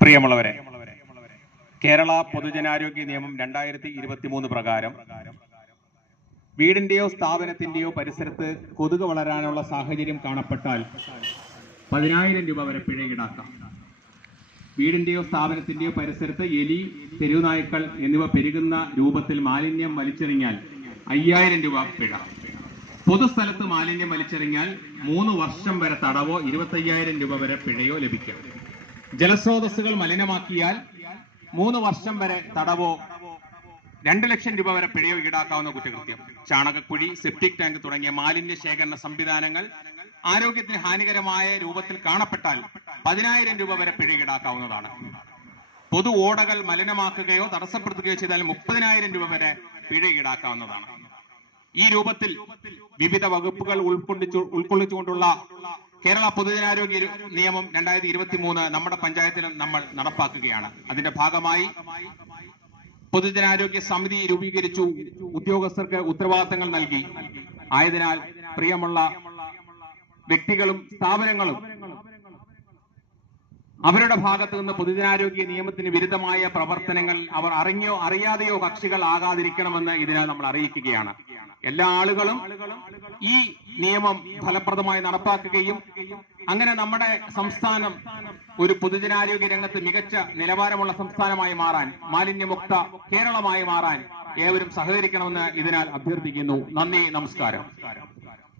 പ്രിയമുള്ളവരെ, കേരള പൊതുജനാരോഗ്യ നിയമം 2023 പ്രകാരം വീടിന്റെയോ സ്ഥാപനത്തിന്റെയോ പരിസരത്ത് കൊതുക് വളരാനുള്ള സാഹചര്യം കാണപ്പെട്ടാൽ 10,000 രൂപ വരെ പിഴ ഈടാക്കാം. വീടിന്റെയോ സ്ഥാപനത്തിന്റെയോ പരിസരത്ത് എലി, തെരുവുനായ്ക്കൾ എന്നിവ പെരുകുന്ന രൂപത്തിൽ മാലിന്യം വലിച്ചെറിഞ്ഞാൽ 5,000 രൂപ പിഴ. പൊതുസ്ഥലത്ത് മാലിന്യം വലിച്ചെറിഞ്ഞാൽ 3 വർഷം വരെ തടവോ 25,000 രൂപ വരെ പിഴയോ ലഭിക്കും. ജലസ്രോതസ്സുകൾ മലിനമാക്കിയാൽ 3 വർഷം വരെ തടവോ 2 ലക്ഷം രൂപ വരെ പിഴയോ ഈടാക്കാവുന്ന കുറ്റകൃത്യം. ചാണകക്കുഴി, സെപ്റ്റിക് ടാങ്ക് തുടങ്ങിയ മാലിന്യ ശേഖരണ സംവിധാനങ്ങൾ ആരോഗ്യത്തിന് ഹാനികരമായ രൂപത്തിൽ കാണപ്പെട്ടാൽ 10,000 രൂപ വരെ പിഴ ഈടാക്കാവുന്നതാണ്. പൊതു ഓടകൾ മലിനമാക്കുകയോ തടസ്സപ്പെടുത്തുകയോ ചെയ്താൽ 30,000 രൂപ വരെ പിഴ ഈടാക്കാവുന്നതാണ്. ഈ രൂപത്തിൽ വിവിധ വകുപ്പുകൾ ഉൾക്കൊള്ളിച്ചുകൊണ്ടുള്ള കേരള പൊതുജനാരോഗ്യ നിയമം 2023 നമ്മുടെ പഞ്ചായത്തിലും നമ്മൾ നടപ്പാക്കുകയാണ്. അതിന്റെ ഭാഗമായി പൊതുജനാരോഗ്യ സമിതി രൂപീകരിച്ചു, ഉദ്യോഗസ്ഥർക്ക് ഉത്തരവാദിത്തങ്ങൾ നൽകി. ആയതിനാൽ പ്രിയമുള്ള വ്യക്തികളും സ്ഥാപനങ്ങളും അവരുടെ ഭാഗത്തു നിന്ന് പൊതുജനാരോഗ്യ നിയമത്തിന് വിരുദ്ധമായ പ്രവർത്തനങ്ങൾ അവർ അറിഞ്ഞോ അറിയാതെയോ കക്ഷികൾ ആകാതിരിക്കണമെന്ന് ഇതിനാൽ നമ്മൾ അറിയിക്കുകയാണ്. എല്ലാ ആളുകളും ഈ നിയമം ഫലപ്രദമായി നടപ്പാക്കുകയും അങ്ങനെ നമ്മുടെ സംസ്ഥാനം ഒരു പൊതുജനാരോഗ്യ രംഗത്ത് മികച്ച നിലവാരമുള്ള സംസ്ഥാനമായി മാറാൻ, മാലിന്യമുക്ത കേരളമായി മാറാൻ ഏവരും സഹകരിക്കണമെന്ന് ഇതിനാൽ അഭ്യർത്ഥിക്കുന്നു. നന്ദി, നമസ്കാരം.